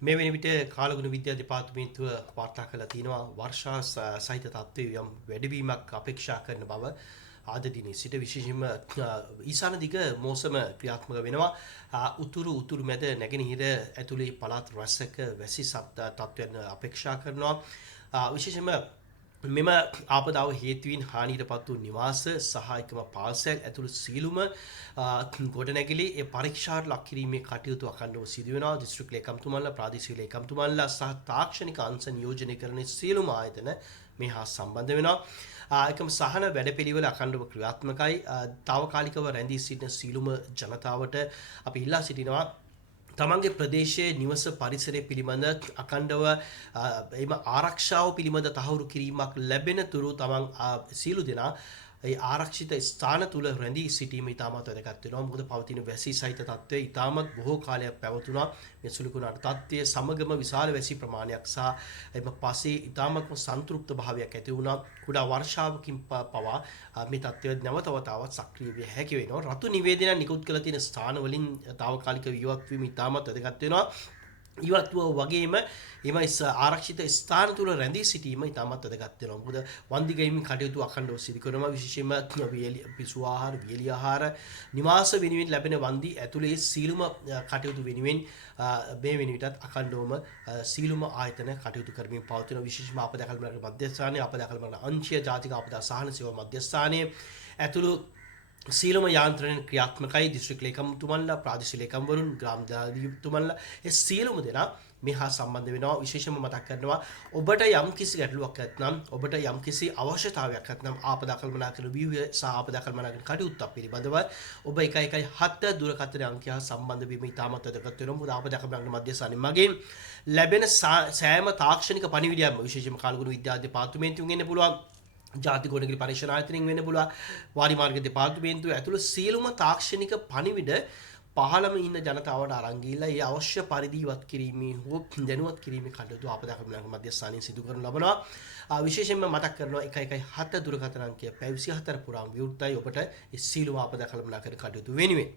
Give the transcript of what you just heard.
මේ වෙන විට කාලගුණ විද්‍යා දෙපාර්තමේන්තුව වාර්තා කළා තියෙනවා වර්ෂා සහිත තත්ත්වයේ යම් වැඩිවීමක් අපේක්ෂා කරන බව ආද දිනේ සිට විශේෂයෙන්ම ඊසාන දිග මෝසම ක්‍රියාත්මක වෙනවා. උතුරු මැද නැගෙනහිර ඇතුළේ පළාත් රැසක වැසි තත්ත්වයන් අපේක්ෂා කරනවා. විශේෂයෙන්ම මෙම ආපදාව හේතුවෙන් හානියටපත් වූ නිවාස සහ එකම පාසල් ඇතුළු සියලුම ගොඩනැගිලි ඒ පරීක්ෂාට ලක් කිරීමේ කටයුතු අඛණ්ඩව සිදු වෙනවා. දිස්ත්‍රික් ලේකම්තුමන්ලා, ප්‍රාදේශීය ලේකම්තුමන්ලා සහ තාක්ෂණික අංශ නියෝජනය කරන සියලුම ආයතන මේ හා සම්බන්ධ වෙනවා. එකම සහන වැඩපිළිවෙල අඛණ්ඩව ක්‍රියාත්මකයි. తాවකාලිකව රැඳී සිටින සියලුම ජනතාවට අපි ඉල්ලා සිටිනවා තමන්ගේ ප්‍රදේශයේ නිවස පරිසරය පිළිබඳ අඛණ්ඩව එම ආරක්ෂාව පිළිබඳ තහවුරු කිරීමක් ලැබෙන තුරු තමන් සියලු දෙනා ඒ ආරක්ෂිත ස්ථාන තුල රැඳී සිටීම ඉතාමත් වැදගත් වෙනවා. මොකද පවතින වැසි සහිත තත්ත්වය ඉතාමත් බොහෝ කාලයක් පැවතුණා. මේ සුළුකුණාට තත්ත්වයේ සමගම විශාල වැසි ප්‍රමාණයක් සහ එම පස්සේ ඉතාමත්ම සන්තෘප්ත භාවයක් ඇති වුණා. කුඩා වර්ෂාවකින් පවා මේ තත්ත්වය නැවත වතාවක් සක්‍රිය විය හැකි වෙනවා. රතු නිවේදනය නිකුත් කළ තියෙන ස්ථාන වලින් తాවකාලික ඉවත් වීම ඉතාමත් වැදගත් වෙනවා. ඉවත්ව වගේම එම ආරක්ෂිත ස්ථාන තුළ රැඳී සිටීම ඉතාමත් වැදගත් වෙනවා. මොකද වන්දි ගැනීම කටයුතු අඛණ්ඩව සිදු කරනවා. විශේෂයෙන්ම පිසු ආහාර, වියලි ආහාර, නිවාස වෙනුවෙන් ලැබෙන වන්දි ඇතුළේ සීලුම කටයුතු වෙනුවෙන් මේ වෙන විටත් අඛණ්ඩවම සීලුම ආයතන කටයුතු කරමින් පවතින විශේෂම ආපදා කළමනාකරණ මධ්‍යස්ථානයේ ආපදා කළමනාකරණ අංශය ජාතික ආපදා සහන සේවා මධ්‍යස්ථානයේ ඇතුළු සීලම යාන්ත්‍රණ ක්‍රියාත්මකයි. දිස්ත්‍රික් ලේකම්තුමන්ලා, ප්‍රාදේශීය ලේකම්වරුන්, ග්‍රාම දායකතුමන්ලා ඒ සියලුම දෙනා මේ හා සම්බන්ධ වෙනවා. විශේෂයෙන්ම මතක් කරනවා ඔබට යම් කිසි ගැටලුවක් නැත්නම් ඔබට යම් කිසි අවශ්‍යතාවයක් නැත්නම් ආපදා කළමනාකරණ ව්‍යුහය සහ ආපදා කළමනාකරණ කටයුත්තක් පිළිබඳව ඔබ 117 දුරකථන අංකය හා සම්බන්ධ වීම ඉතාමත් වැදගත් වෙනවා. මොකද ආපදා කළමනාකරණ මධ්‍යස්ථානයේ මගින් ලැබෙන සෑම තාක්ෂණික පණිවිඩයක්ම විශේෂයෙන්ම කාලගුණ විද්‍යා දෙපාර්තමේන්තුවෙන් එන්න පුළුවන්. ජාතික ගොඩනැගිලි පරීක්ෂණ ආයතනයෙන් වෙන්න පුළුවන්. වාරි මාර්ග දෙපාර්තමේන්තුව ඇතුළු සියලුම තාක්ෂණික පණිවිඩ පහළම ඉන්න ජනතාවට අරන් ගිහිල්ලා ඒ අවශ්‍ය පරිදි ඉවත් කිරීමේ හෝ දැනුවත් කිරීමේ කටයුතු ආපදා කළමනාකරණ මධ්‍යස්ථානයෙන් සිදු කරනු ලබනවා. විශේෂයෙන්ම මතක් කරනවා 117 දුරකථන අංකය පැය 24 පුරාම විවෘතයි ඔබට ඒ සියලුම ආපදා කළමනාකරණ කටයුතු වෙනුවෙන්.